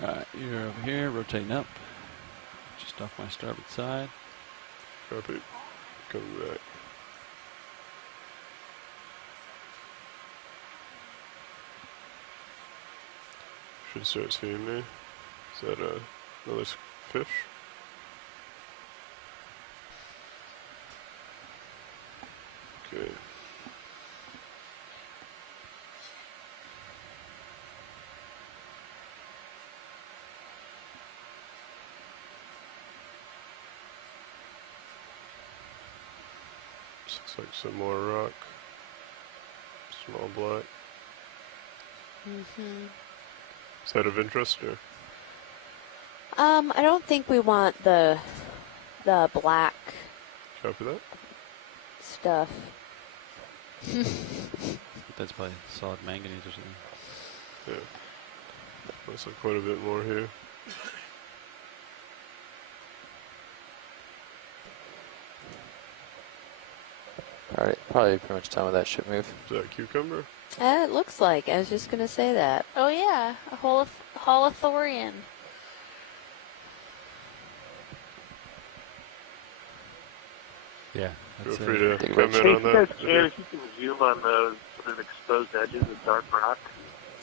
Alright, you're over here, rotating up. Just off my starboard side. Copy. Coming back. Should start seeing me. Is that another fish? Okay. This looks like some more rock. Small black. Is that of interest or? I don't think we want the black Copy that. stuff. That's probably solid manganese or something. Yeah. Looks like quite a bit more here. Alright, probably pretty much time with that ship move. Is that cucumber? It looks like. I was just going to say that. Oh yeah, a holothorian. Yeah, Feel that's free to Take a comment picture. on that. If you can zoom on those sort of exposed edges of dark rock.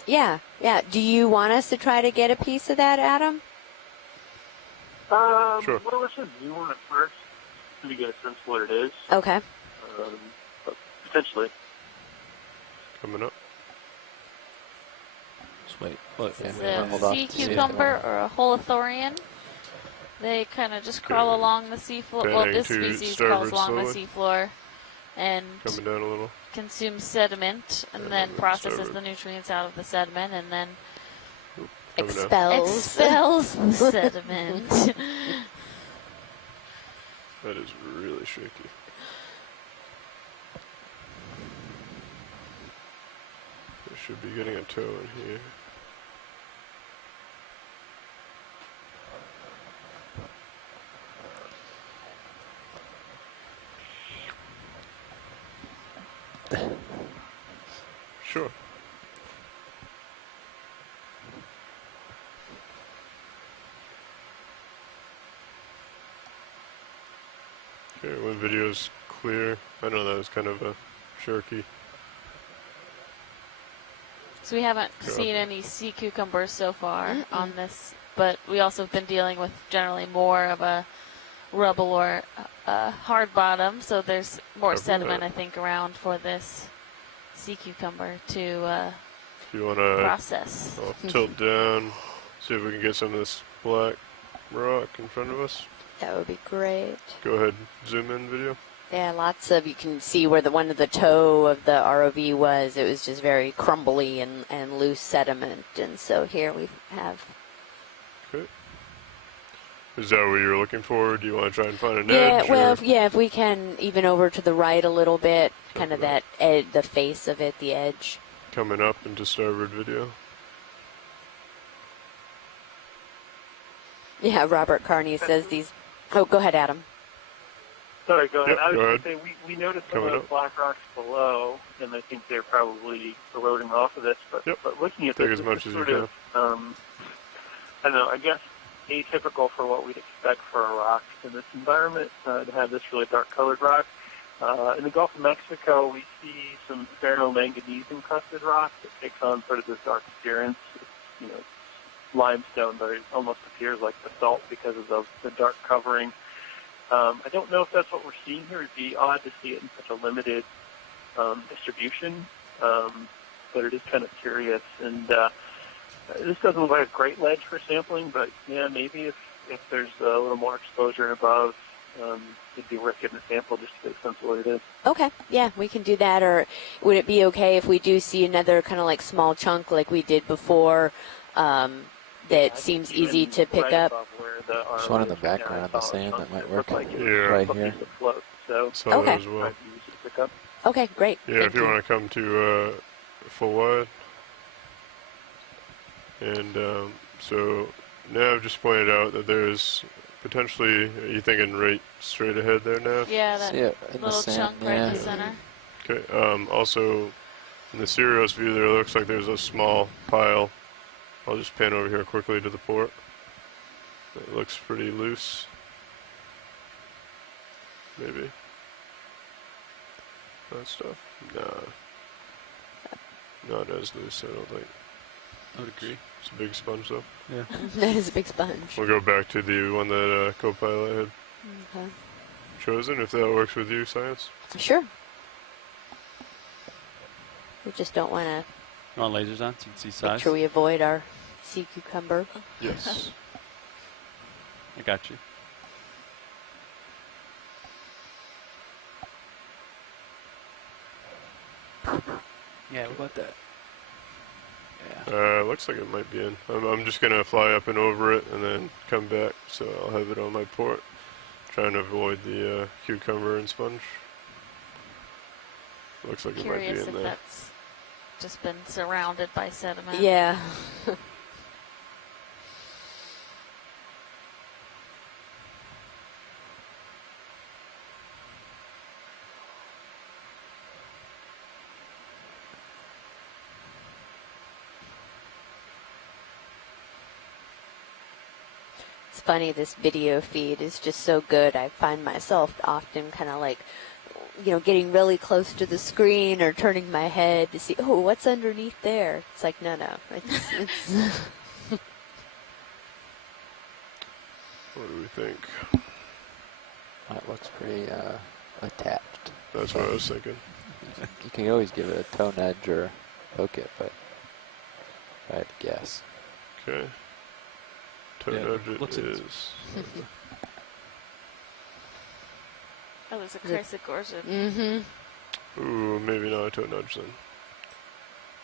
Yeah, yeah. Do you want us to try to get a piece of that, Adam? Sure. Well, let's just zoom on it first so we get a sense of what it is. Okay. But potentially. Coming up. Just wait. Look, Is Yeah, it hold a off sea to see it. cucumber or a holothorian? They kind of just crawl along the seafloor. Well, Panning this to species starboard crawls along the slowly. seafloor and Coming down a little. consumes sediment and Yeah, then moving processes starboard. the nutrients out of the sediment and then Coming down. Expels. expels the sediment. That is really shaky. I should be getting a toe in here. Sure. Okay, when video's clear. I know that was kind of a jerky. So we haven't Copy. seen any sea cucumbers so far on this, but we also have been dealing with generally more of a rubble or hard bottom, so there's more Copy sediment, that. I think, around for this sea cucumber to If you want to, process. I'll tilt down, see if we can get some of this black rock in front of us. That would be great. Go ahead, zoom in video. Yeah, lots of, you can see where the one of the toe of the ROV was. It was just very crumbly and loose sediment. And so here we have. Okay. Is that what you were looking for? Do you want to try and find an Yeah, edge? well, or? if we can even over to the right a little bit, kind of Okay. that the face of it, the edge. Coming up into starboard video. Yeah, Robert Carney says these. Oh, go ahead, Adam. Sorry, go ahead. Yep, I was go going to say, we noticed some of Coming those up. black rocks below, and I think they're probably eroding off of this. But, Yep. but looking at Take this, as this much is as sort you of, I don't know, I guess atypical for what we'd expect for a rock in this environment, to have this really dark-colored rock. In the Gulf of Mexico, we see some ferromanganese-encrusted rock that takes on sort of this dark appearance. It's, you know, it's limestone, but it almost appears like basalt because of the dark covering. I don't know if that's what we're seeing here. It'd be odd to see it in such a limited distribution, but it is kind of curious. And this doesn't look like a great ledge for sampling, but yeah, maybe if there's a little more exposure above, it'd be worth getting a sample just to get a sense of what it is. Okay, yeah, we can do that. Or would it be okay if we do see another kind of like small chunk like we did before that seems easy to pick up? Just one in the background of the sand that might work. Yeah. Right here. Float, so Saw that Okay. as well. might be easy to pick up. Okay, great. Yeah, Thank if you want to come to full wide. And so now I've just pointed out that there's potentially, are you thinking right straight ahead there now? Yeah, that See it in the little sand, chunk right in the yeah. center. Okay. Also, in the Sirius view there looks like there's a small pile I'll just pan over here quickly to the port. It looks pretty loose. Maybe. That stuff? Nah. Not as loose, I don't think. I would agree. It's a big sponge though. Yeah. That is a big sponge. We'll go back to the one that co-pilot had Okay. chosen, if that works with you, Science. Sure. We just don't want to You want lasers on so you can see make size? sure we avoid our sea cucumber. Yes. I got you. Yeah, what about that? Yeah. Looks like it might be in. I'm just gonna fly up and over it and then come back, so I'll have it on my port. Trying to avoid the cucumber and sponge. Looks like it might be Curious in if there. that's just been surrounded by sediment. Yeah. It's funny, this video feed is just so good. I find myself often kind of like, getting really close to the screen or turning my head to see, oh, what's underneath there? It's like, no. It's What do we think? That looks pretty attached. That's what I was thinking. You can always give it a tone edge or poke it, but if I had to guess. Okay. Tone Yeah, edge it looks like is. Oh, there's a chrysogorgon. mm-hmm. Ooh, maybe not a toe nudge then.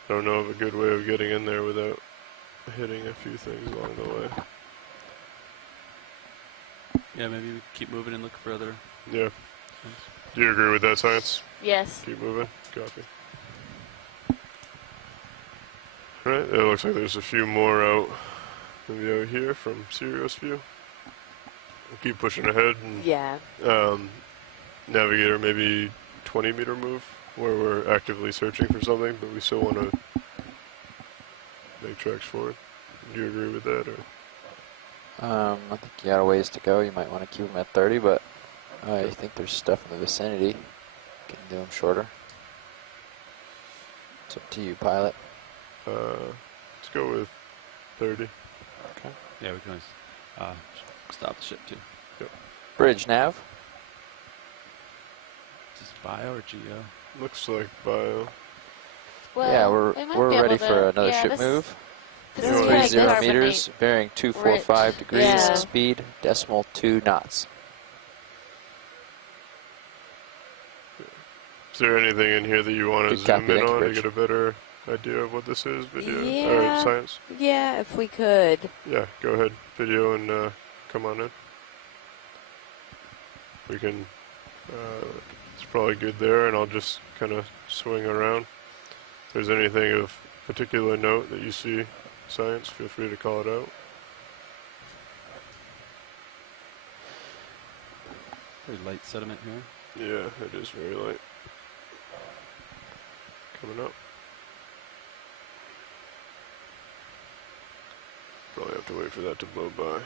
I don't know of a good way of getting in there without hitting a few things along the way. Yeah, maybe we keep moving and look for other Yeah. things. Do you agree with that, Science? Yes. Keep moving. Copy. Right, it looks like there's a few more out, maybe out here from Sirius view. We'll keep pushing ahead and Yeah. navigator maybe 20 meter move where we're actively searching for something, but we still want to make tracks forward. Do you agree with that? Or? I think you got a ways to go. You might want to keep them at 30, but I think there's stuff in the vicinity. You can do them shorter. It's up to you, pilot. Let's go with 30. Okay. Yeah, we can always stop the ship too. Bridge nav. Is this bio or geo? Looks like bio. Well, Yeah, we might we're be able ready to- for another yeah, ship this- move. This You is want like 30 carbonate meters, bearing 245 rich. degrees, Yeah. speed decimal 2 knots. Is there anything in here that you want to Good zoom copy, in thank you, on to Rich. get a better idea of what this is? Video Yeah. or Science? Yeah, if we could. Yeah, go ahead. Video and come on in. We can. It's probably good there, and I'll just kind of swing around. If there's anything of particular note that you see, Science, feel free to call it out. Very light sediment here. Yeah, it is very light. Coming up. Probably have to wait for that to blow by.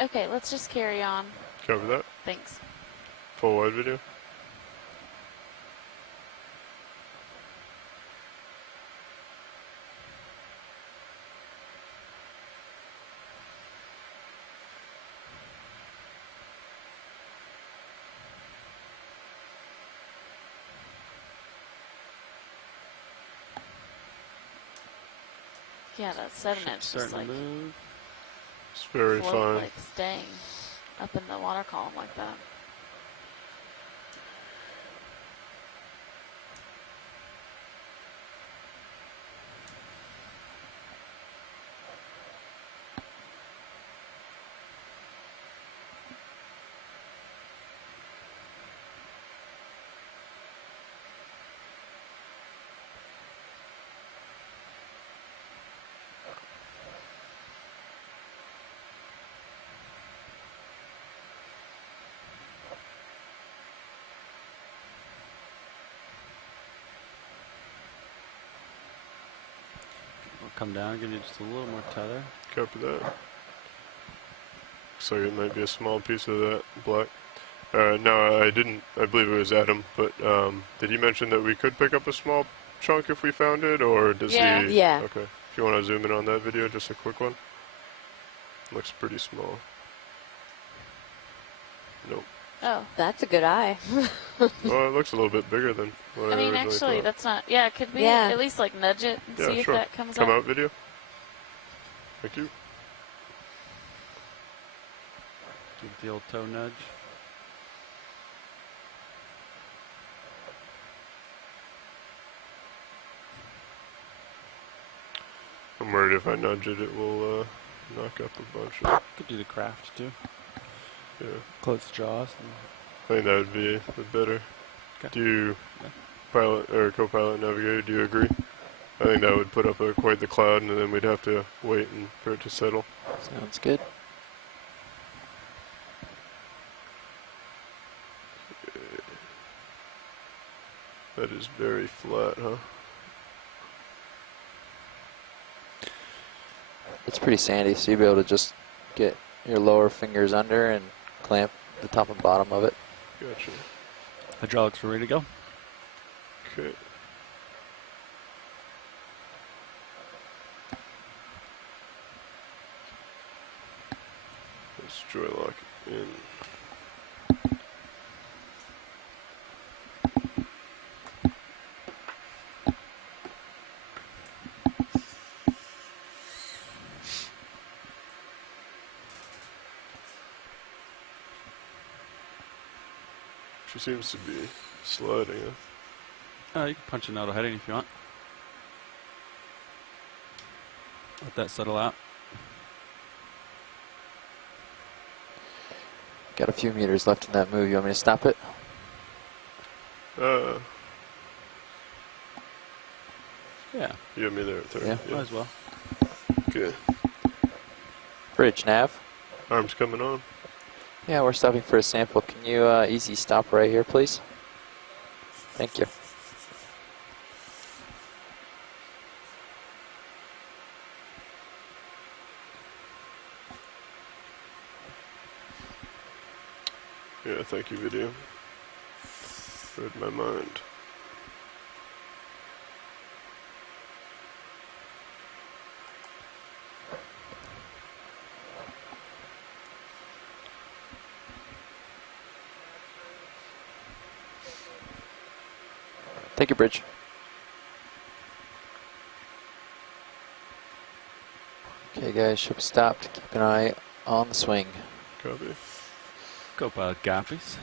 Okay, let's just carry on. Cover that. Thanks. Full wide video. Yeah, that sediment's just Starting like to move. It's very float, fine. like staying up in the water column like that. come down, give you just a little more tether. Copy that. Looks like it might be a small piece of that black. No, I didn't. I believe it was Adam, but did he mention that we could pick up a small chunk if we found it, or does Yeah. he? Yeah. Okay. If you want to zoom in on that video, just a quick one. Looks pretty small. Nope. Oh. That's a good eye. Well, it looks a little bit bigger than what I mean, originally actually, thought. that's not. Yeah, it could be. Yeah. At least like nudge it and Yeah, see sure. if that comes Come up. out video. Thank you. Give the old toe nudge. I'm worried if I nudge it, it will knock up a bunch of. Could do the craft too. Yeah. Close the jaws. And I think that would be the better. Okay. Do you, Yeah. pilot or co-pilot navigator, do you agree? I think that would put up quite the cloud, and then we'd have to wait for it to settle. Sounds good. That is very flat, huh? It's pretty sandy, so you'll be able to just get your lower fingers under and clamp the top and bottom of it. Gotcha. hydraulics are ready to go. Okay. Let's joy lock in. She seems to be sliding. Huh? You can punch an auto heading if you want. Let that settle out. Got a few meters left in that move. You want me to stop it? Yeah, You have me there at 30. Yeah. might as well. Okay. Bridge nav. Arms coming on. Yeah, we're stopping for a sample. Can you easy stop right here, please? Thank you. Yeah, thank you, video. Read my mind. Thank you, Bridge. Okay, guys, ship stopped. Keep an eye on the swing. Copy. Co-pilot copies.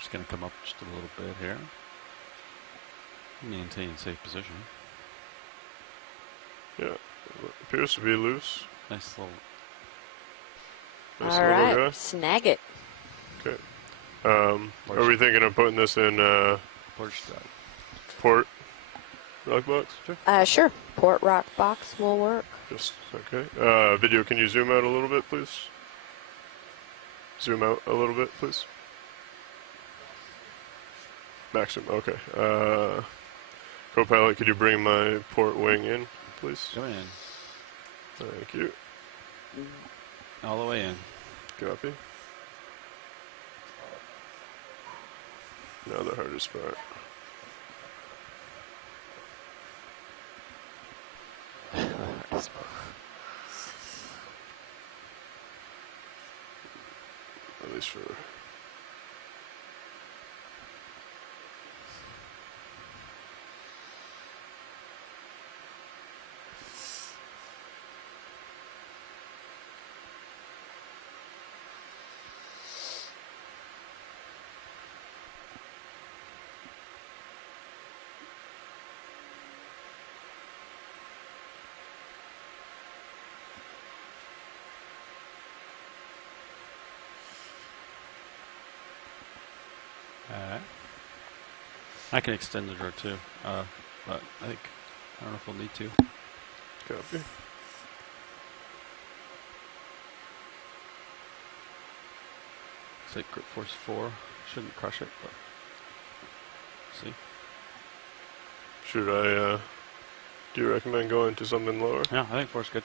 Just going to come up just a little bit here. Maintain safe position. Yeah. Appears to be loose. Nice little. Nice All little right, guy. snag it. Okay. Are we thinking of putting this in Porch drive. port rock box? Sure. Port rock box will work. Just okay. Video, can you zoom out a little bit, please? Zoom out a little bit, please. Maximum. Okay. Co-pilot, could you bring my port wing in, please? Go in. Thank you. All the way in. Copy. Now the hardest part. At least for. I can extend the drawer too, but I don't know if we'll need to. Copy. It's like grip force 4. Shouldn't crush it, but see. Should I Do you recommend going to something lower? Yeah, I think 4's good.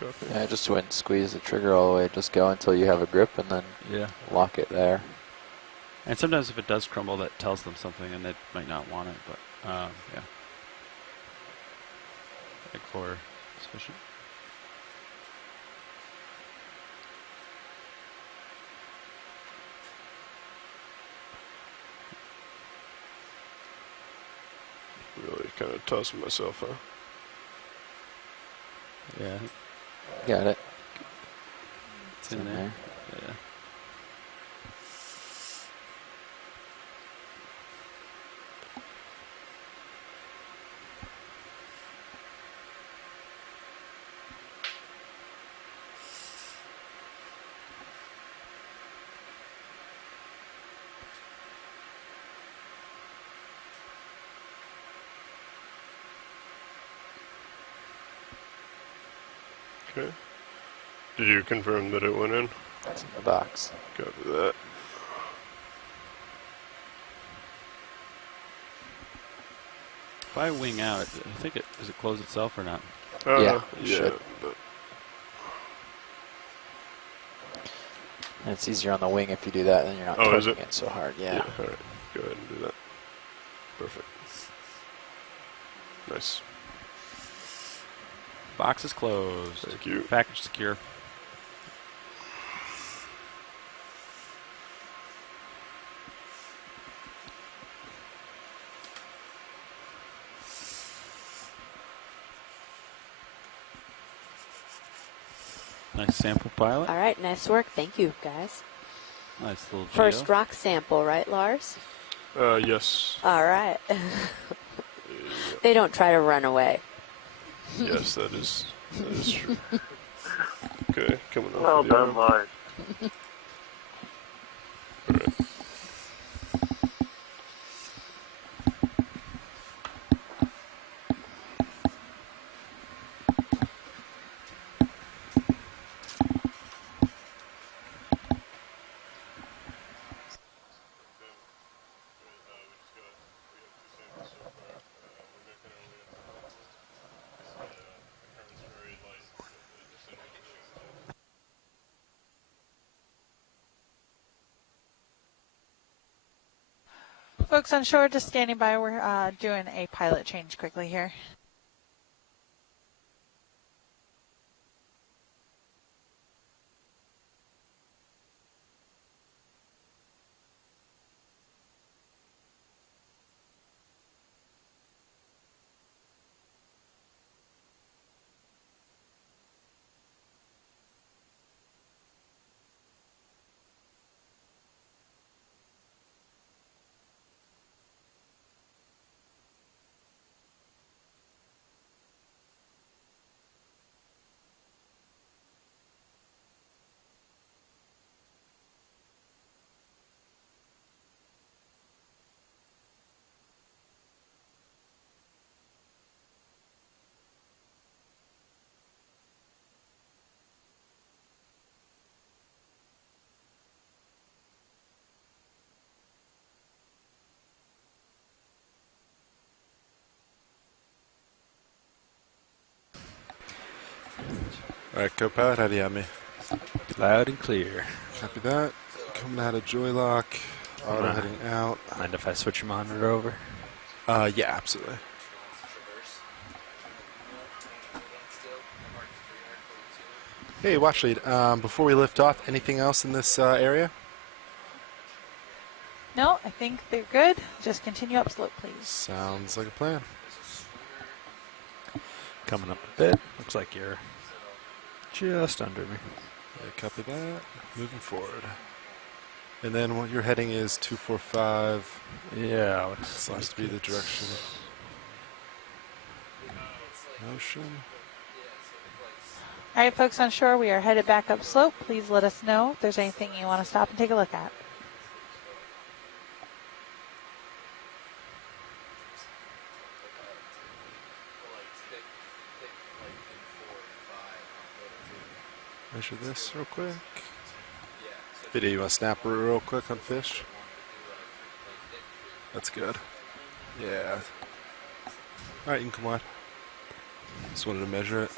Copy. Yeah, just wouldn't squeeze the trigger all the way. Just go until you have a grip and then Yeah. lock it there. And sometimes if it does crumble, that tells them something, and they might not want it. But yeah, I think 4 is sufficient. Really kind of tossing myself, huh? Yeah, Got it. it's in there. Yeah. Okay. Did you confirm that it went in? It's in the box. Copy that. If I wing out, I think does it close itself or not? Yeah, it yeah. should. But And it's easier on the wing if you do that, then you're not Oh, is torquing it? it so hard. yeah. Yeah. All right. Go ahead and do that. Perfect. Nice. Box is closed. Thank you. Package secure. Nice sample pilot. All right, nice work. Thank you, guys. Nice little video. First rock sample, right, Lars? Yes. All right. Yeah. They don't try to run away. Yes, that is true. Okay, coming off. Well video. done, Lars. All right. Folks on shore, just standing by. We're doing a pilot change quickly here. All right, co-pilot, how do you have me? Loud and clear. Copy that. Coming out of joy lock. Auto Mind- heading out. Mind if I switch your monitor over? Yeah, absolutely. Hey, watch lead. Before we lift off, anything else in this area? No, I think they're good. Just continue upslope, please. Sounds like a plan. Coming up a bit. Looks like you're just under me. Yeah, copy that. Moving forward. And then what your heading is 245. Yeah, Seems to be the direction. Motion. All right, folks on shore, we are headed back upslope. Please let us know if there's anything you want to stop and take a look at. Measure this real quick. Video, you want to snap real quick on fish? That's good. Yeah. All right, you can come wide. Just wanted to measure it.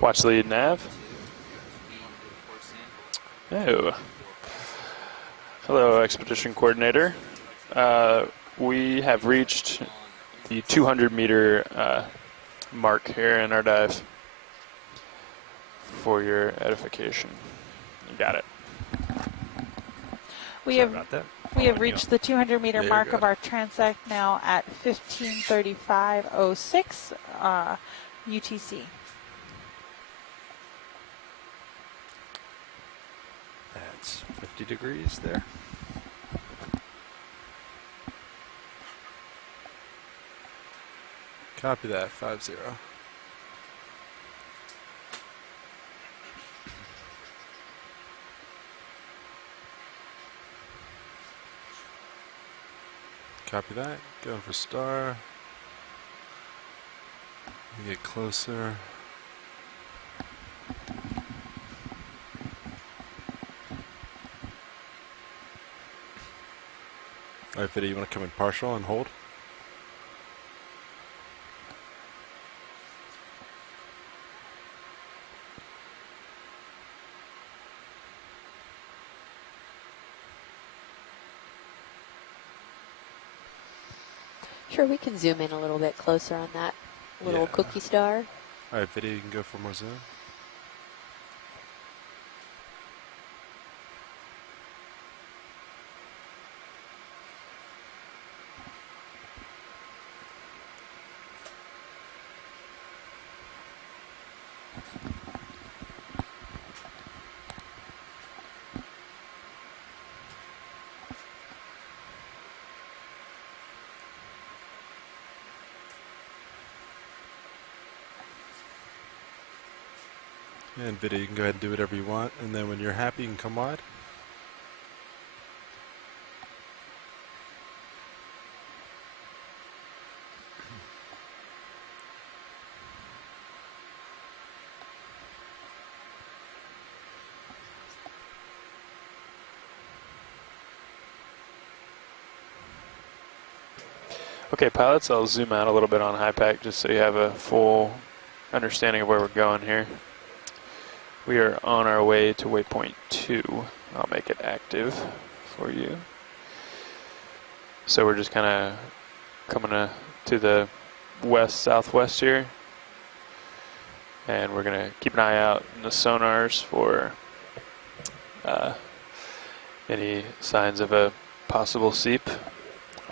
Watch lead nav. Oh. Hello, expedition coordinator. We have reached the 200-meter mark here in our dive. For your edification. You got it. We Sorry have about that. we have reached the 200-meter There you mark go. of our transect now at 15:35:06 UTC. That's 50 degrees there. Copy that, 5-0. Copy that, going for star. We get closer. All right, Vidya, you want to come in partial and hold? Sure, we can zoom in a little bit closer on that little Yeah. cookie star. All right, Vidya, you can go for more zoom. And Vidya, you can go ahead and do whatever you want, and then when you're happy, you can come wide. Okay, pilots, I'll zoom out a little bit on HiPAC just so you have a full understanding of where we're going here. We are on our way to waypoint 2. I'll make it active for you. So we're just kind of coming to the west-southwest here. And we're going to keep an eye out in the sonars for any signs of a possible seep.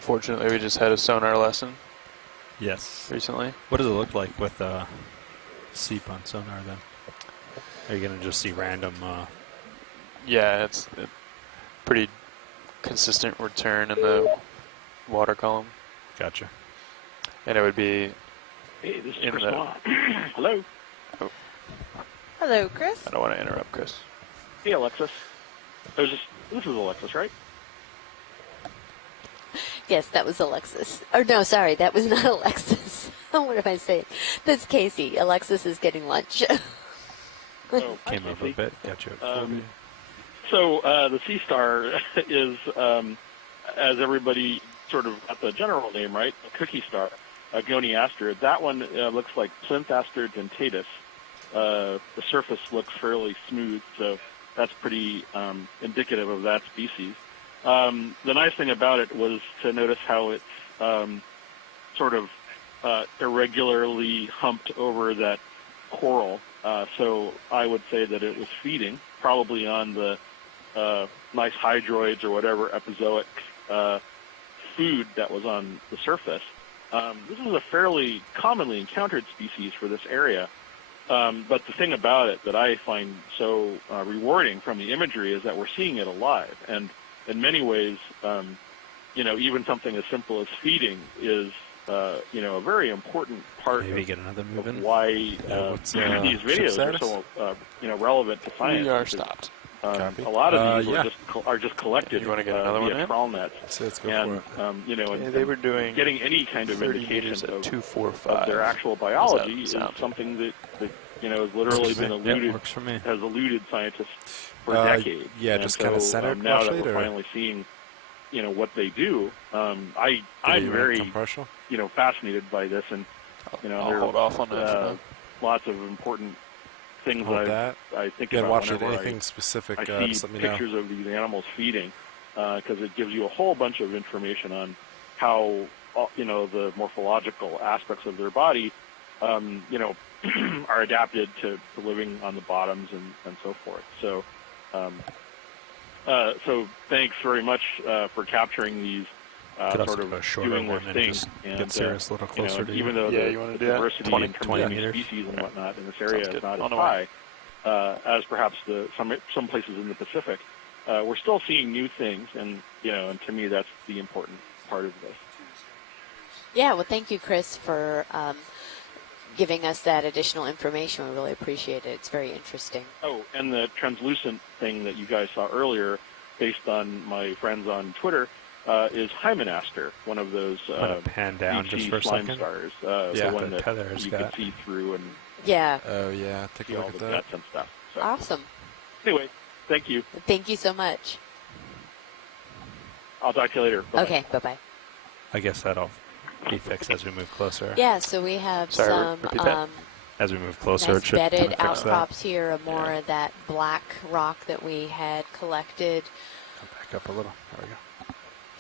Fortunately, we just had a sonar lesson Yes. recently. What does it look like with seep on sonar then? Are you going to just see random? Yeah, it's a pretty consistent return in the water column. Gotcha. And it would be Hey, this is in Chris the... Bond. Hello. Hello, Chris. I don't want to interrupt, Chris. Hey, Alexis. This is Alexis, right? Yes, that was Alexis. Or no, sorry, that was not Alexis. What am I saying? That's Casey. Alexis is getting lunch. Oh, Came over a bit. Gotcha. So the Sea Star is, as everybody sort of got the general name right, a cookie star, a Goniaster. That one looks like Plinth-aster dentatus. The surface looks fairly smooth, so that's pretty indicative of that species. The nice thing about it was to notice how it's sort of irregularly humped over that coral. So I would say that it was feeding, probably on the nice hydroids or whatever epizoic food that was on the surface. This is a fairly commonly encountered species for this area. But the thing about it that I find so rewarding from the imagery is that we're seeing it alive. And in many ways, even something as simple as feeding is, a very important part Maybe get another move in. of why what's these ship videos are status? so, relevant to science. We are stopped. Copy. A lot of these yeah. are just collected You wanna get another one via in? trawl nets. So let's go And for it. you know, Okay, and they were doing getting any kind of 30 indication meters at of 245. their actual How's biology that is sound? something that you know has literally been eluded, works for me. has eluded scientists for decades. Yeah, and just so, kind of centered. now watch that lead, we're or finally seeing, you know, what they do, I'm you wanna very, come partial? you know, fascinated by this, and you know, I'll there hold off on that for are now. lots of important things Hold that. I think Yeah, about watch it. whenever Anything specific, I just see let me know. pictures of these animals feeding, because it gives you a whole bunch of information on how, you know, the morphological aspects of their body, you know, are adapted to living on the bottoms and so forth. So, so thanks very much for capturing these. Could also Sort do a of shorter doing their one and thing, just and get Cirrus a little you know, closer to you. even though Yeah, the you wanna do that? diversity 20 in terms 20 of meters. species and Yeah. whatnot in this area Sounds is good. not On as the way. high as perhaps some places in the Pacific. We're still seeing new things, and you know, and to me, that's the important part of this. Yeah, well, thank you, Chris, for giving us that additional information. We really appreciate it. It's very interesting. Oh, and the translucent thing that you guys saw earlier, based on my friends on Twitter, is Hymenaster, one of those I'm gonna pan down deep just sea for a slime second. stars, Yeah, the one the that tether has you got. could see through and Yeah, Oh yeah, take see a all look at the that. guts and stuff. So, awesome. anyway, thank you. Thank you so much. I'll talk to you later. Bye-bye. Okay, bye-bye. I guess that'll be fixed as we move closer. Yeah, so we have Sorry, some repeat that. As we move closer, nice it should bedded kind of fix that. outcrops here, of more of that black rock that we had collected. Come back up a little. There we go.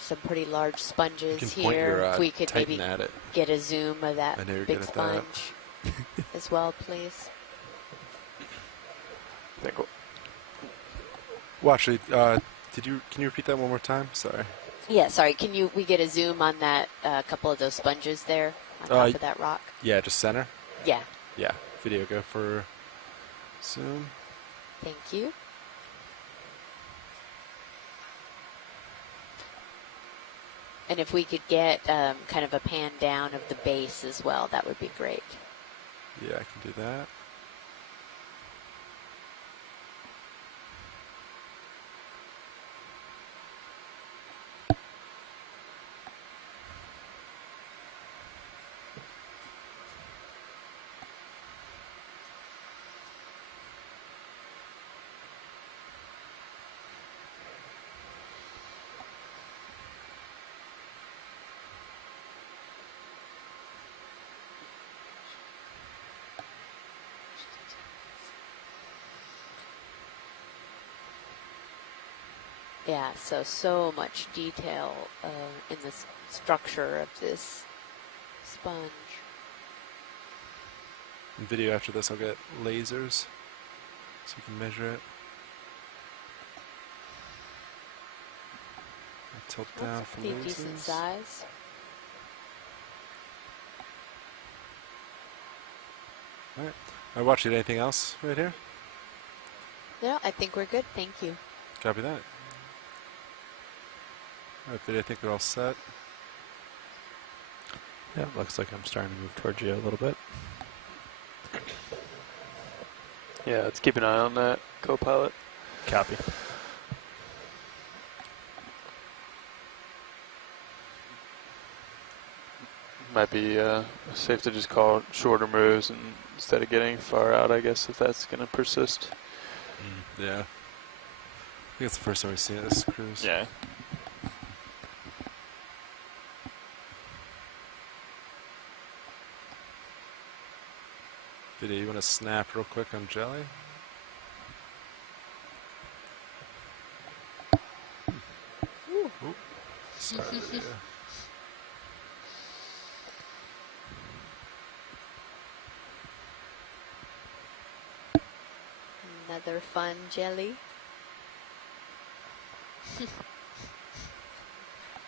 Some pretty large You sponges can point here. your If we could Titan maybe at it. get a zoom of that I know you're big good at that. sponge as well, please. I think Well, actually, can you repeat that one more time? Sorry. Yeah, sorry. Can we get a zoom on that couple of those sponges there on top of that rock? Yeah, just center. Yeah, Yeah, video go for zoom. thank you. And if we could get kind of a pan down of the base as well, that would be great. Yeah, I can do that. Yeah, so much detail in the structure of this sponge. In video after this, I'll get lasers so you can measure it. I'll tilt down That's for pretty decent lasers. size. All right. I watched it. Anything else right here? No, I think we're good. Thank you. Copy that. All right, video, I think we're all set. Yeah, it looks like I'm starting to move towards you a little bit. Yeah, let's keep an eye on that co-pilot. Copy. Might be safe to just call shorter moves and instead of getting far out, I guess, if that's going to persist. Yeah. I think it's the first time we've seen this cruise. Yeah. Video, you want to snap real quick on Jelly? Ooh. Sorry, video. Another fun jelly.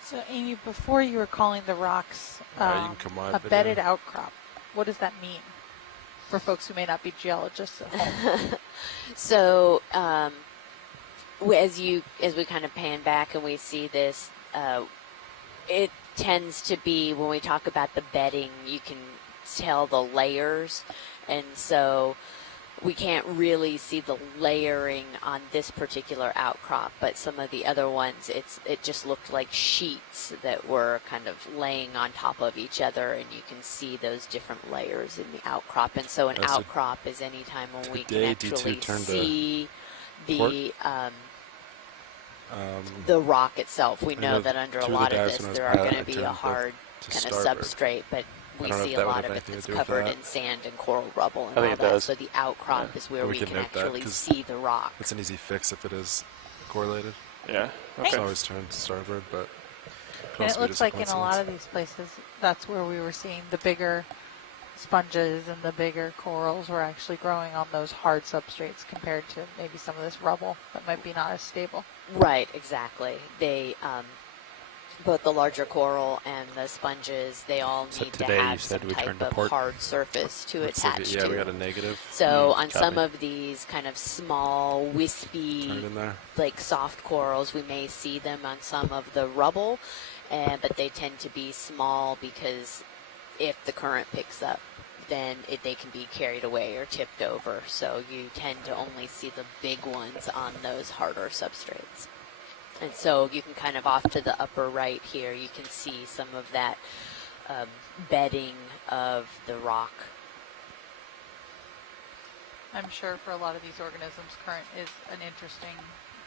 So, Amy, before you were calling the rocks You can come on a video. bedded outcrop, what does that mean for folks who may not be geologists at home? So, as we kind of pan back and we see this, it tends to be when we talk about the bedding, you can tell the layers, and so we can't really see the layering on this particular outcrop, but some of the other ones, it just looked like sheets that were kind of laying on top of each other, and you can see those different layers in the outcrop. And so an outcrop is any time when we can actually see the rock itself. We know that under a lot of this there are going to be a hard kind of substrate, but we see a lot of it that's covered in sand and coral rubble and all that. So the outcrop is where we can actually see the rock. It's an easy fix if it is correlated. Yeah. Okay. It's always turned starboard, but and it looks like in a lot of these places, that's where we were seeing the bigger sponges and the bigger corals were actually growing on those hard substrates compared to maybe some of this rubble that might be not as stable. Right, exactly. They both the larger coral and the sponges, they all need to have some type of hard surface to attach to. Yeah, we got a negative. So on some of these kind of small, wispy, like soft corals, we may see them on some of the rubble, but they tend to be small because if the current picks up, then they can be carried away or tipped over. So you tend to only see the big ones on those harder substrates. And so you can kind of off to the upper right here, you can see some of that bedding of the rock. I'm sure for a lot of these organisms, current is an interesting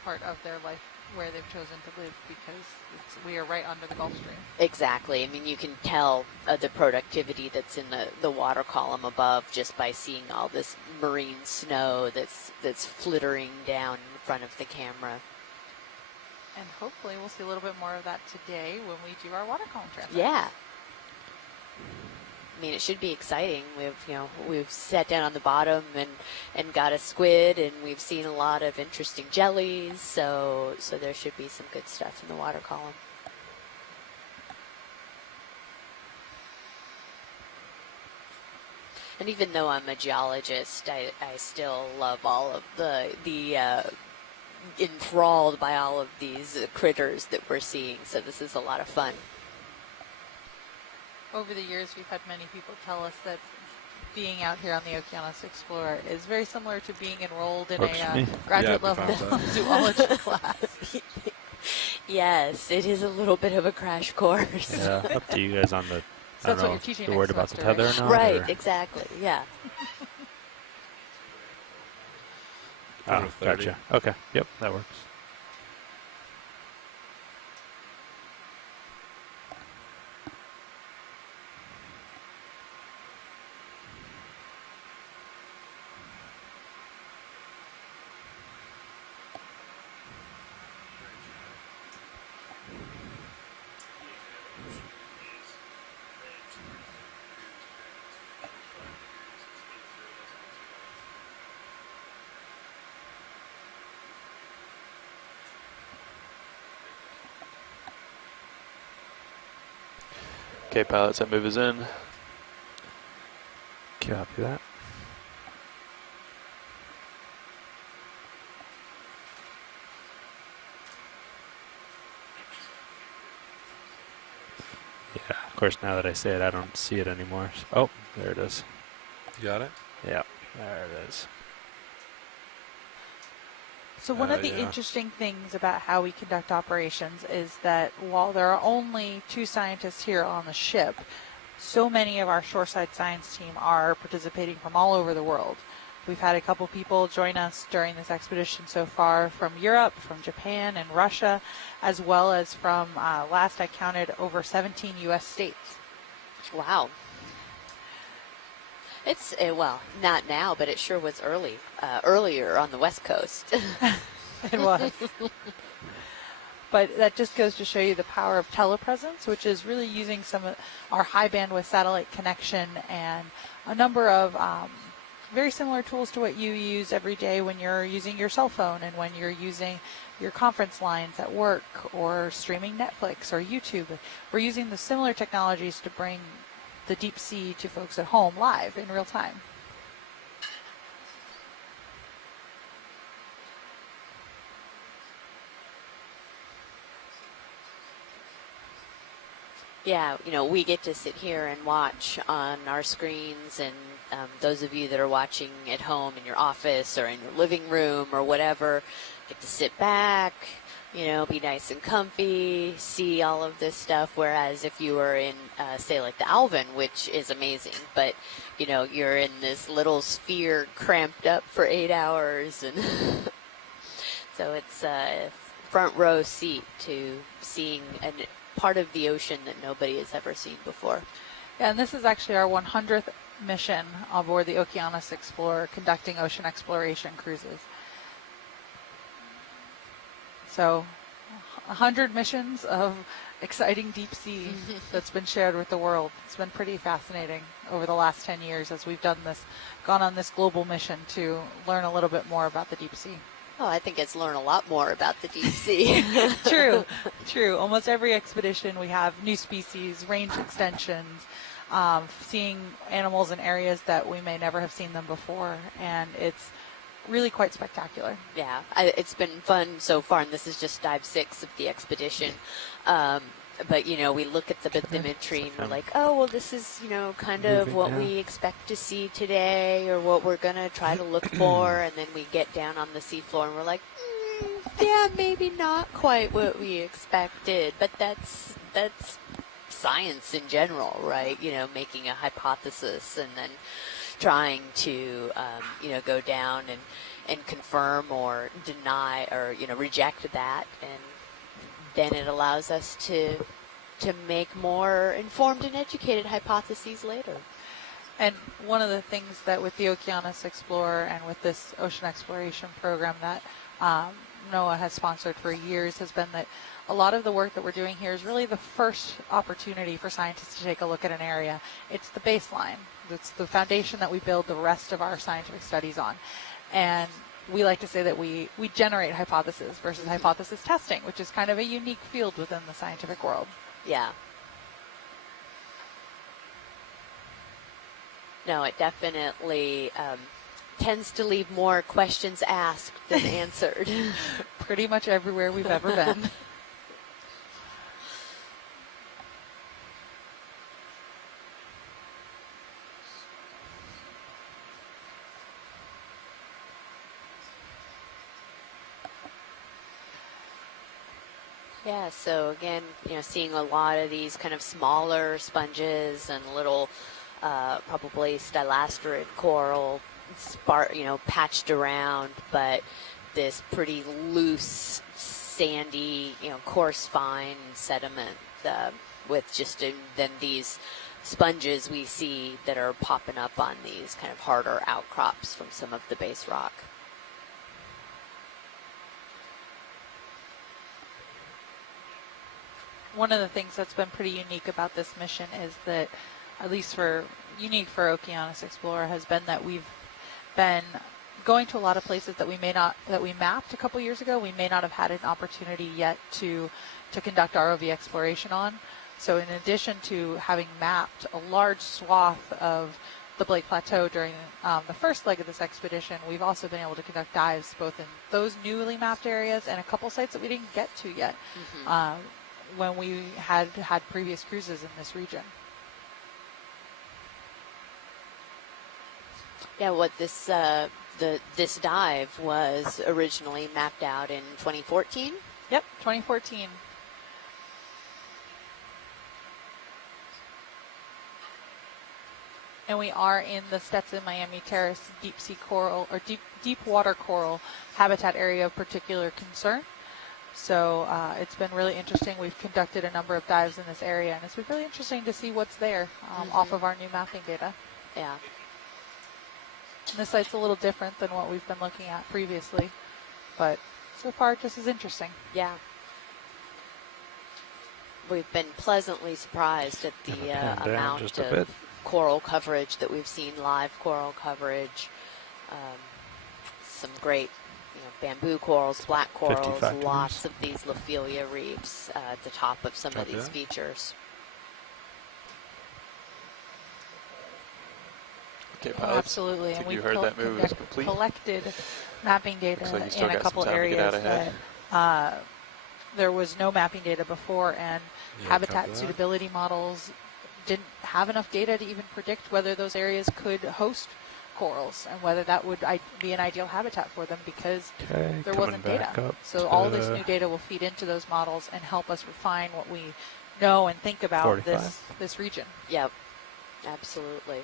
part of their life where they've chosen to live because we are right under the Gulf Stream. Exactly. I mean, you can tell the productivity that's in the water column above just by seeing all this marine snow that's flittering down in front of the camera. And hopefully we'll see a little bit more of that today when we do our water column transects. Yeah. I mean, it should be exciting. We've sat down on the bottom and got a squid, and we've seen a lot of interesting jellies, so there should be some good stuff in the water column. And even though I'm a geologist, I still love all of the enthralled by all of these critters that we're seeing, so this is a lot of fun. Over the years, we've had many people tell us that being out here on the Okeanos Explorer is very similar to being enrolled in a graduate level zoology class. Yes, it is a little bit of a crash course. Yeah, up to you guys on the. So that's what you're teaching. You're worried about the tether or not? Right, exactly. Yeah. Oh, gotcha. Okay. Yep, that works. Okay, pilots, that move is in. Copy that. Yeah, of course, now that I say it, I don't see it anymore. So, oh, there it is. You got it? Yeah, there it is. So one of the interesting things about how we conduct operations is that while there are only 2 scientists here on the ship, so many of our shoreside science team are participating from all over the world. We've had a couple people join us during this expedition so far from Europe, from Japan and Russia, as well as from, last I counted, over 17 U.S. states. Wow. It's, well, not now, but it sure was earlier on the West Coast. It was. But that just goes to show you the power of telepresence, which is really using some of our high bandwidth satellite connection and a number of very similar tools to what you use every day when you're using your cell phone and when you're using your conference lines at work or streaming Netflix or YouTube. We're using the similar technologies to bring the deep sea to folks at home live in real time. Yeah, we get to sit here and watch on our screens, and those of you that are watching at home in your office or in your living room or whatever, get to sit back, be nice and comfy, see all of this stuff. Whereas if you were in, say, like the Alvin, which is amazing, but, you're in this little sphere cramped up for 8 hours. And so it's a front row seat to seeing a part of the ocean that nobody has ever seen before. Yeah, and this is actually our 100th mission aboard the Okeanos Explorer, conducting ocean exploration cruises. So 100 missions of exciting deep sea that's been shared with the world. It's been pretty fascinating over the last 10 years as we've gone on this global mission to learn a little bit more about the deep sea. Oh, I think it's learn a lot more about the deep sea. True. Almost every expedition we have new species, range extensions, seeing animals in areas that we may never have seen them before, and it's really quite spectacular. Yeah, it's been fun so far, and this is just dive 6 of the expedition. But, we look at the bathymetry and we're like, oh, well, this is, kind of what we expect to see today or what we're going to try to look for. And then we get down on the seafloor and we're like, yeah, maybe not quite what we expected. But that's science in general, right? Making a hypothesis and then trying to, go down and confirm or deny or, reject that. And then it allows us to make more informed and educated hypotheses later. And one of the things that with the Okeanos Explorer and with this ocean exploration program that NOAA has sponsored for years has been that a lot of the work that we're doing here is really the first opportunity for scientists to take a look at an area. It's the baseline. It's the foundation that we build the rest of our scientific studies on. And we like to say that we generate hypotheses versus hypothesis testing, which is kind of a unique field within the scientific world. Yeah. No, it definitely tends to leave more questions asked than answered. Pretty much everywhere we've ever been. Yeah, so again, seeing a lot of these kind of smaller sponges and little, probably stylasterid coral, patched around, but this pretty loose, sandy, coarse, fine sediment with just then these sponges we see that are popping up on these kind of harder outcrops from some of the base rock. One of the things that's been pretty unique about this mission is that, at least unique for Okeanos Explorer, has been that we've been going to a lot of places that we mapped a couple years ago. We may not have had an opportunity yet to conduct ROV exploration on. So in addition to having mapped a large swath of the Blake Plateau during the first leg of this expedition, we've also been able to conduct dives both in those newly mapped areas and a couple sites that we didn't get to yet. When we had previous cruises in this region. Yeah, what this dive was originally mapped out in 2014. Yep, 2014. And we are in the Stetson Miami Terrace deep sea coral or deep water coral habitat area of particular concern. So it's been really interesting. We've conducted a number of dives in this area, and it's been really interesting to see what's there off of our new mapping data. Yeah. And this site's a little different than what we've been looking at previously, but so far just as interesting. Yeah. We've been pleasantly surprised at the amount of coral coverage that we've seen, live coral coverage, some great bamboo corals, black corals, lots of these Lophelia reefs at the top of some of these features. Okay, pilots. Absolutely, and we collected mapping data like in a couple areas that there was no mapping data before, and Yeah, habitat copy that. suitability models didn't have enough data to even predict whether those areas could host corals and whether that would be an ideal habitat for them because Okay, there coming wasn't data. back up So all this to new data will feed into those models and help us refine what we know and think about 45. this region. Yep, absolutely.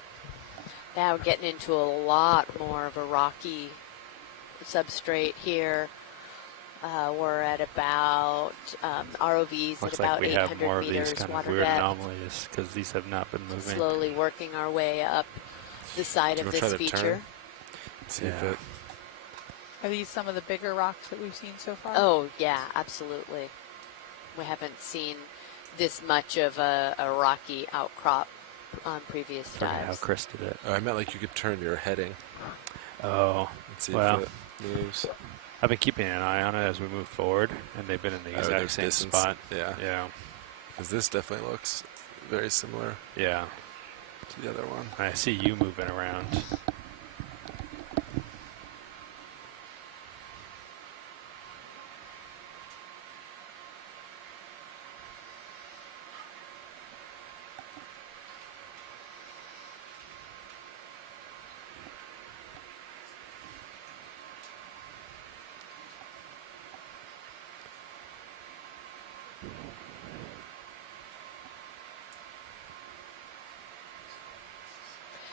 Now we're getting into a lot more of a rocky substrate here. We're at about ROVs Looks at about like we have 800 more of meters these kind water of weird depth. anomalies because these have not been moving. Slowly working our way up the side You of wanna try this to feature. turn? See if Yeah. it. Are these some of the bigger rocks that we've seen so far? Oh, yeah, absolutely. We haven't seen this much of a rocky outcrop on previous Funny how dives. Chris did it. Oh, I meant like you could turn your heading Oh, and see well. if it moves. I've been keeping an eye on it as we move forward, and they've been in the Oh, exact there's same distance. spot. Yeah. Yeah, Because this definitely looks very similar yeah. to the other one. I see you moving around.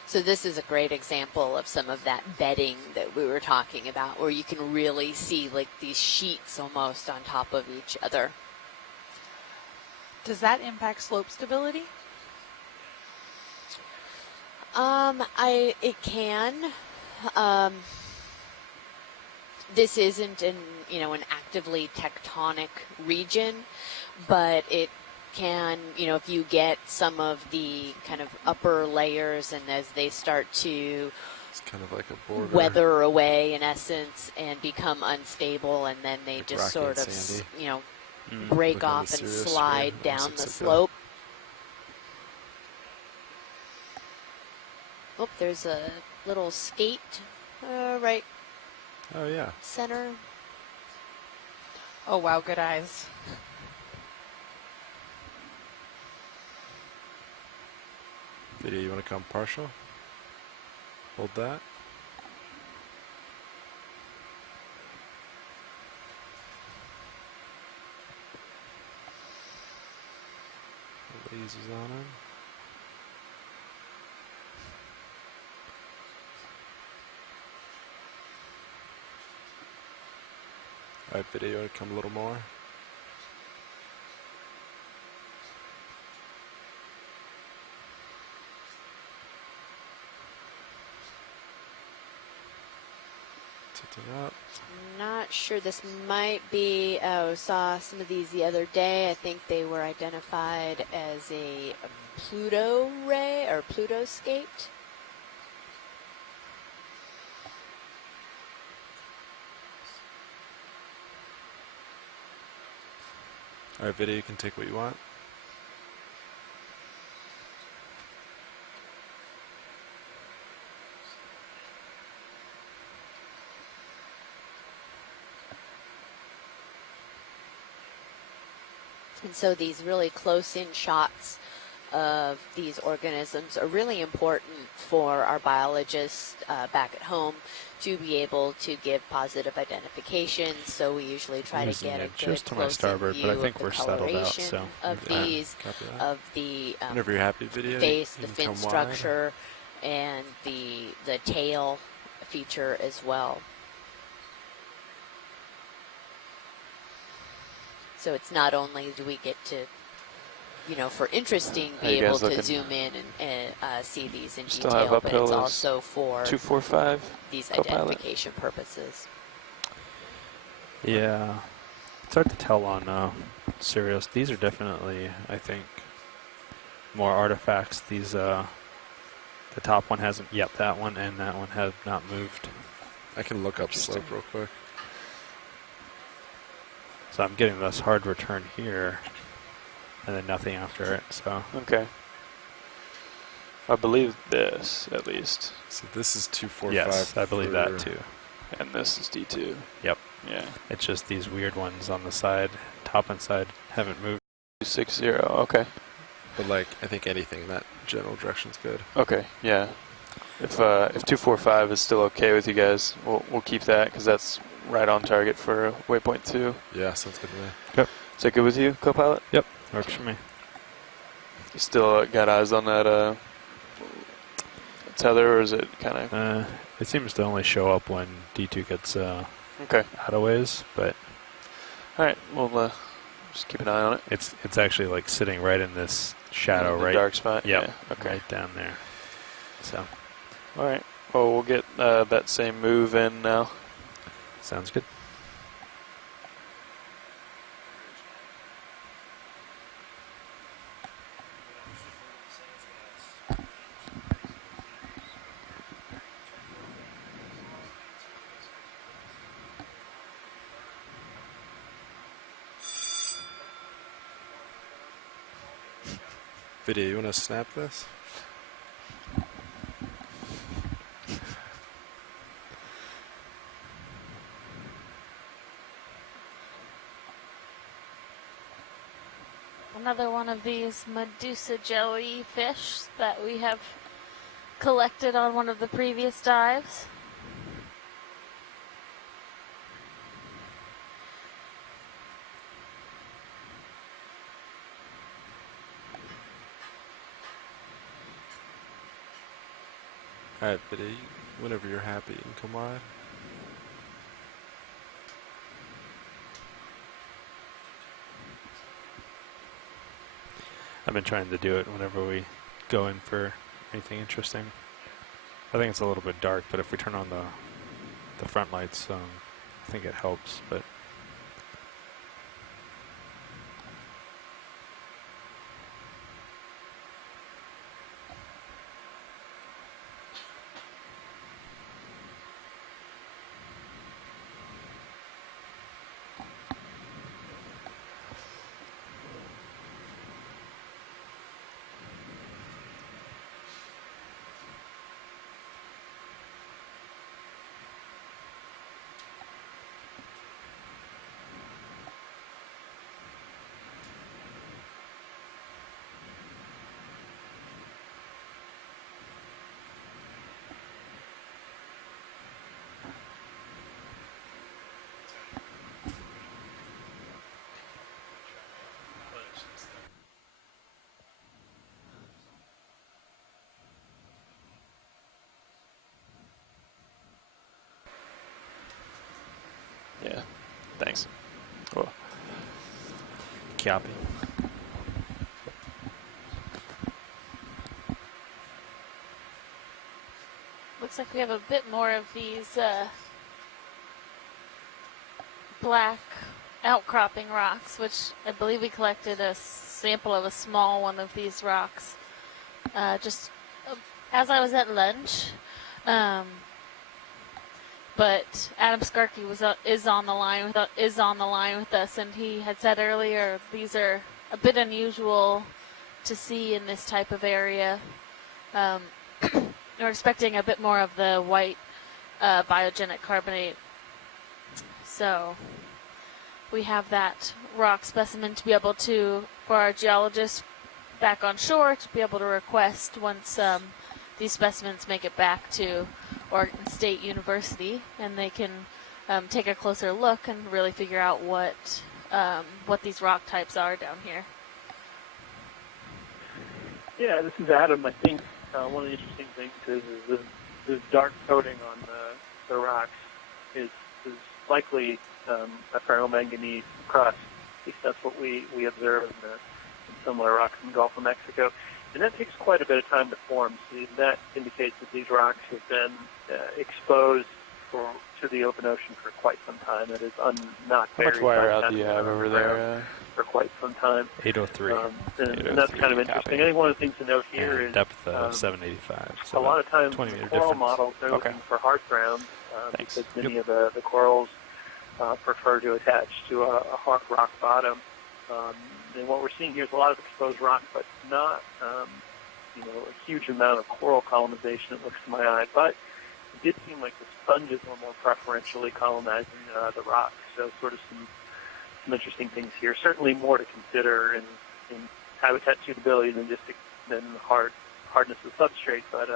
So this is a great example of some of that bedding that we were talking about, where you can really see like these sheets almost on top of each other. Does that impact slope stability? It can. This isn't an actively tectonic region, but it can, if you get some of the kind of upper layers and as they start to It's kind of like a border. weather away in essence and become unstable, and then they Like just rocky sort and of, sandy. break Look on off the and serious slide screen, down looks the like slope. Oh, there's a little skate right Oh, yeah. center. Oh, wow, good eyes. Video, you want to come partial? Hold that. The lasers on him. Alright, video, you want to come a little more? Tilt it up. Not sure. This might be, saw some of these the other day. I think they were identified as a Pluto ray or Pluto skate. Alright, video, you can take what you want. And so these really close-in shots of these organisms are really important for our biologists back at home to be able to give positive identification. So we usually try to Using get a it good just to my close-in starboard, view but I of think the we're settled out, coloration so of yeah. these, Copy that. of the Whenever you're happy, video, face, you the can fin come wide. structure, and the tail feature as well. So it's not only do we get to, for interesting, How be you guys able to looking? zoom in and see these in Still have detail, but uphill it's is also for 245. these Copilot. identification purposes. Yeah, it's hard to tell on Sirius. These are definitely, I think, more artifacts. These, the top one hasn't. Yep, that one and that one have not moved. I can look up slope real quick. So I'm getting this hard return here, and then nothing after it. So Okay. I believe this, at least. So this is 245. yes, I believe that for- too. And this is D2. Yep. Yeah. It's just these weird ones on the side, top hop inside haven't moved. 260, okay. But like, I think anything in that general direction's good. Okay, yeah. If 245 is still okay with you guys, we'll keep that because that's right on target for waypoint 2. Yeah, sounds good to me. Yep. Is that good with you, co-pilot? Yep, works for me. You still got eyes on that tether, or is it kind of? It seems to only show up when D2 gets Okay. out of ways, but All right, we'll just keep an eye on it. it's actually like sitting right in this shadow, In the right? dark spot. Yep, Yeah. Okay. right down there. So, All right. Well, we'll get that same move in now. sounds good. Video, you want to snap this? Another one of these Medusa jelly fish that we have collected on one of the previous dives. Alright, video, whenever you're happy, you can come wide. I've been trying to do it whenever we go in for anything interesting. I think it's a little bit dark, but if we turn on the front lights, I think it helps. But Yeah. Thanks. Cool. copy. Looks like we have a bit more of these black outcropping rocks, which I believe we collected a sample of a small one of these rocks just as I was at lunch. But Adam Skarkey is on the line with us, and he had said earlier these are a bit unusual to see in this type of area. We're expecting a bit more of the white biogenic carbonate. So we have that rock specimen to be able to, for our geologists back on shore, to be able to request once these specimens make it back to Oregon State University, and they can take a closer look and really figure out what these rock types are down here. Yeah, this is Adam. I think one of the interesting things is this dark coating on the rocks is likely a ferromanganese crust. At least that's what we observe in similar rocks in the Gulf of Mexico. And that takes quite a bit of time to form. So that indicates that these rocks have been exposed to the open ocean for quite some time. It is not How much wire out do you have over there? For quite some time. 803. And that's kind of interesting. I think one of the things to note here is depth 785. So a lot of times 20 meter coral difference. models are looking for hard ground Thanks. because many of the corals prefer to attach to a hard rock bottom. And what we're seeing here is a lot of exposed rock, but not a huge amount of coral colonization, it looks to my eye. But it did seem like the sponges were more preferentially colonizing the rocks. So sort of some some interesting things here. Certainly more to consider in habitat suitability than just hardness of substrate, but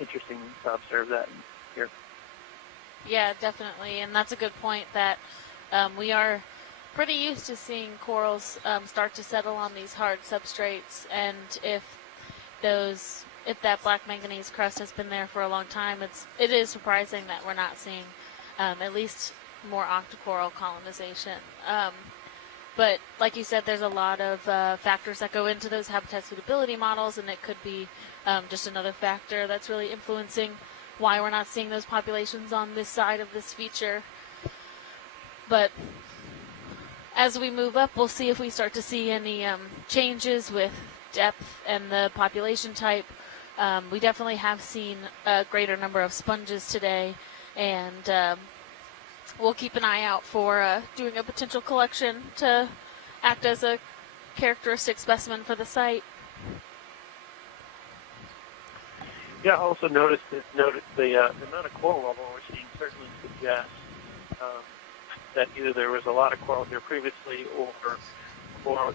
interesting to observe that here. Yeah, definitely, and that's a good point that we are pretty used to seeing corals start to settle on these hard substrates, and if that black manganese crust has been there for a long time, it is surprising that we're not seeing at least more octocoral colonization. But like you said, there's a lot of factors that go into those habitat suitability models, and it could be just another factor that's really influencing why we're not seeing those populations on this side of this feature. But as we move up, we'll see if we start to see any changes with depth and the population type. We definitely have seen a greater number of sponges today, and we'll keep an eye out for doing a potential collection to act as a characteristic specimen for the site. Yeah, I also noticed the amount of coral level we're seeing certainly suggests that either there was a lot of coral here previously, or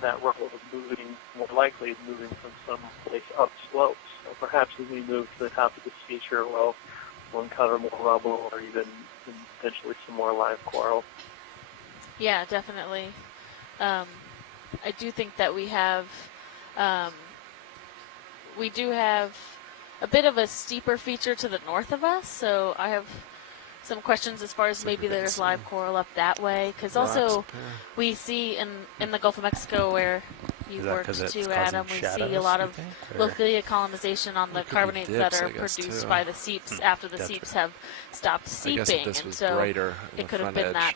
that rubble was moving, more likely moving from some place up slopes. So perhaps as we move to the top of this feature, we'll encounter more rubble or even potentially some more live coral. Yeah, definitely. I do think that we do have a bit of a steeper feature to the north of us, so I have some questions as far as maybe there's live coral up that way, because also we see in the Gulf of Mexico where you worked too, Adam, we see a lot of Lophilia colonization on the carbonates that are produced by the seeps after the seeps have stopped seeping, and so it could have been that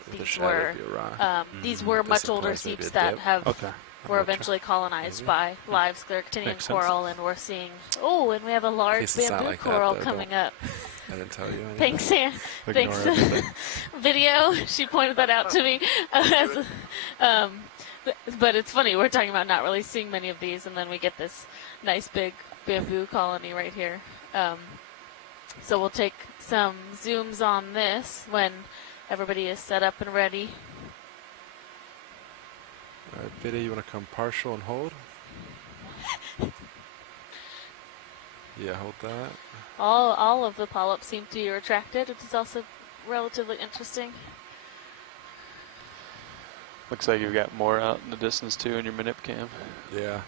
these were much older seeps that were eventually colonized by live scleractinian coral, and we're seeing, and we have a large bamboo coral coming up. I didn't tell you anything. Thanks, Ann. Thanks, video. She pointed that out to me. But it's funny, we're talking about not really seeing many of these, and then we get this nice big bamboo colony right here. So we'll take some zooms on this when everybody is set up and ready. All right, Biddy, you want to come partial and hold? Yeah, hold that. All of the polyps seem to be retracted, which is also relatively interesting. Looks like you've got more out in the distance too in your manip cam. Yeah.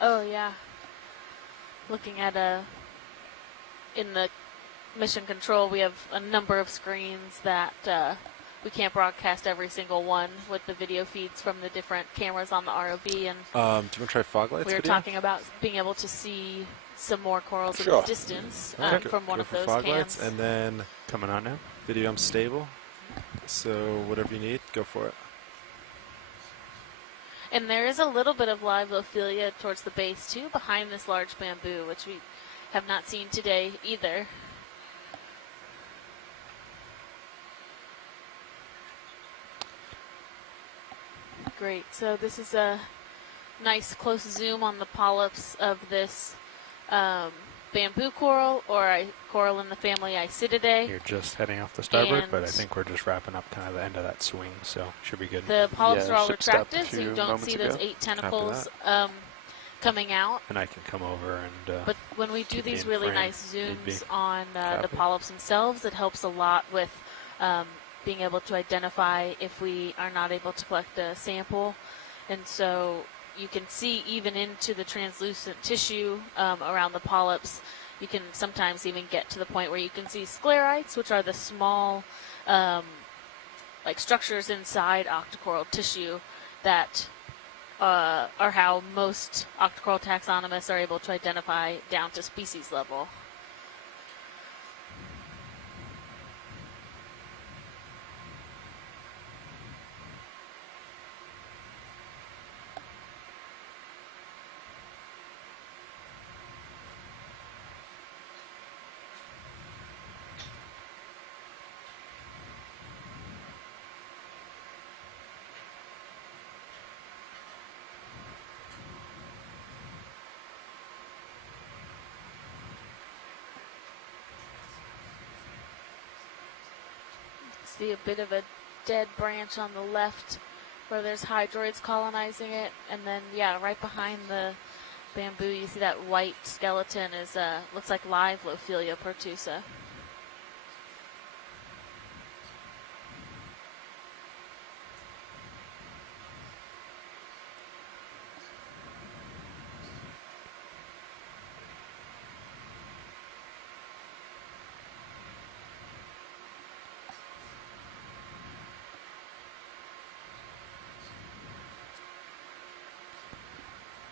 Oh yeah. Looking at in the mission control, we have a number of screens that we can't broadcast every single one with the video feeds from the different cameras on the ROV. And do you want to try fog lights? We were talking about being able to see some more corals in the distance from one of those fog cams. lights, and then coming on now. Video, I'm stable. So whatever you need, go for it. And there is a little bit of live Lophilia towards the base too, behind this large bamboo, which we have not seen today either. Great, so this is a nice close zoom on the polyps of this bamboo coral, or coral in the family Isididae. You're just heading off the starboard, but I think we're just wrapping up kind of the end of that swing, so should be good. The polyps are all retracted, so you don't see those 8 tentacles coming out. And I can come over and but when we do these really nice zooms on the polyps themselves, it helps a lot with being able to identify if we are not able to collect a sample. And so you can see even into the translucent tissue around the polyps. You can sometimes even get to the point where you can see sclerites, which are the small like structures inside octocoral tissue that are how most octocoral taxonomists are able to identify down to species level. See a bit of a dead branch on the left where there's hydroids colonizing it. And then, yeah, right behind the bamboo, you see that white skeleton is looks like live Lophelia pertusa.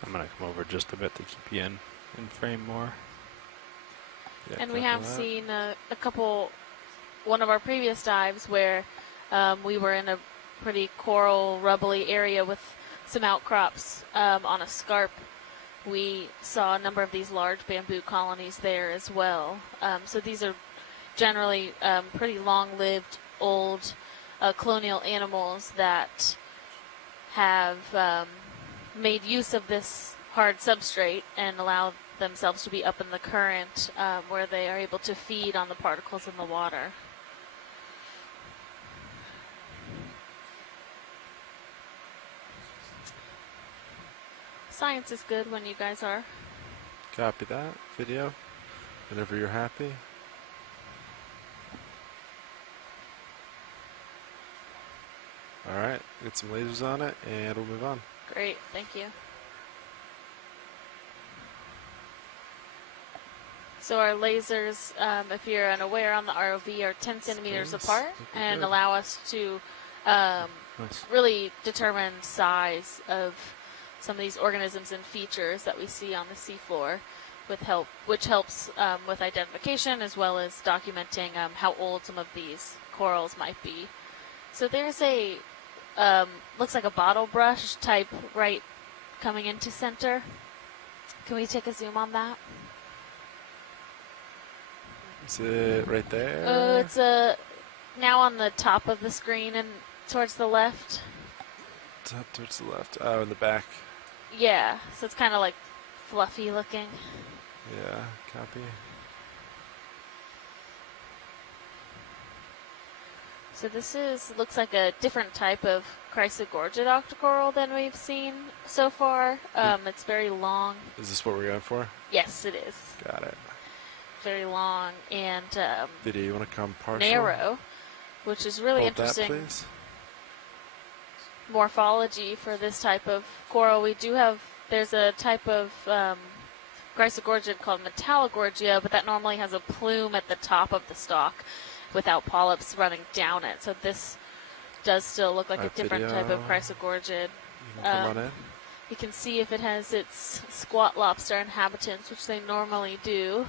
I'm going to come over just a bit to keep you in frame more. Yeah, And we copy have that. seen one of our previous dives where we were in a pretty coral, rubbly area with some outcrops on a scarp. We saw a number of these large bamboo colonies there as well. So these are generally pretty long-lived, old colonial animals that have made use of this hard substrate and allow themselves to be up in the current where they are able to feed on the particles in the water. Science is good when you guys are. Copy that. Video. Whenever you're happy. Alright, get some lasers on it and we'll move on. Great, thank you. So our lasers, if you're unaware on the ROV, are 10 centimeters apart and allow us to really determine size of some of these organisms and features that we see on the seafloor, which helps with identification as well as documenting how old some of these corals might be. So there's a looks like a bottle brush type right coming into center. Can we take a zoom on that? Is it right there? It's now on the top of the screen and towards the left. Top towards the left. Oh, in the back. Yeah, so it's kind of like fluffy looking. Yeah, copy. So this looks like a different type of chrysogorgid octocoral than we've seen so far. It's very long. Is this what we're going for? Yes, it is. Got it. Very long and Video, you want to come partial? narrow, which is really Hold interesting. That, please. Morphology for this type of coral. There's a type of chrysogorgid called Metallogorgia, but that normally has a plume at the top of the stalk without polyps running down it. So this does still look like a different type of chrysogorgid. You can come on in. You can see if it has its squat lobster inhabitants, which they normally do.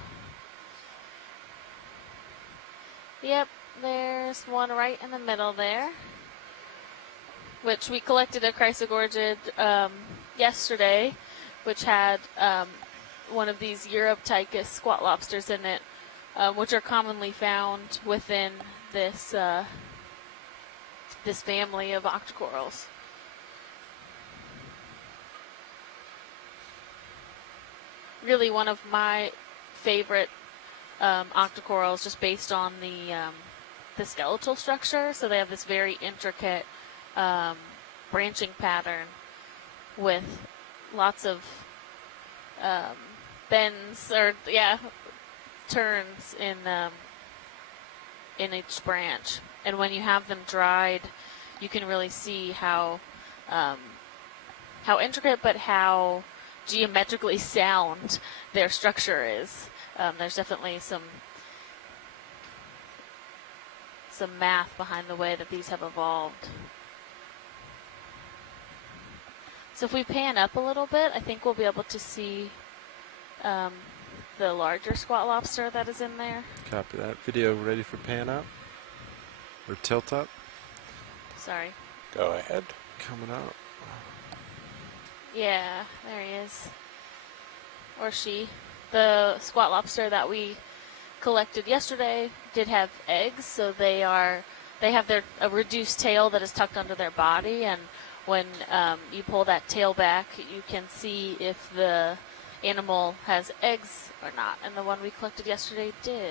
Yep, there's one right in the middle there, which we collected a chrysogorgid yesterday, which had one of these Europtychus squat lobsters in it, which are commonly found within this this family of octocorals. Really one of my favorite octocorals, just based on the skeletal structure. So they have this very intricate branching pattern with lots of bends or turns in each branch. And when you have them dried, you can really see how intricate but how geometrically sound their structure is. There's definitely some math behind the way that these have evolved. So if we pan up a little bit, I think we'll be able to see the larger squat lobster that is in there. Copy that. Video ready for pan up? Or tilt up? Sorry. Go ahead. Coming up. Yeah, there he is. Or she. The squat lobster that we collected yesterday did have eggs, so they have a reduced tail that is tucked under their body, and when you pull that tail back, you can see if the animal has eggs or not, and the one we collected yesterday did.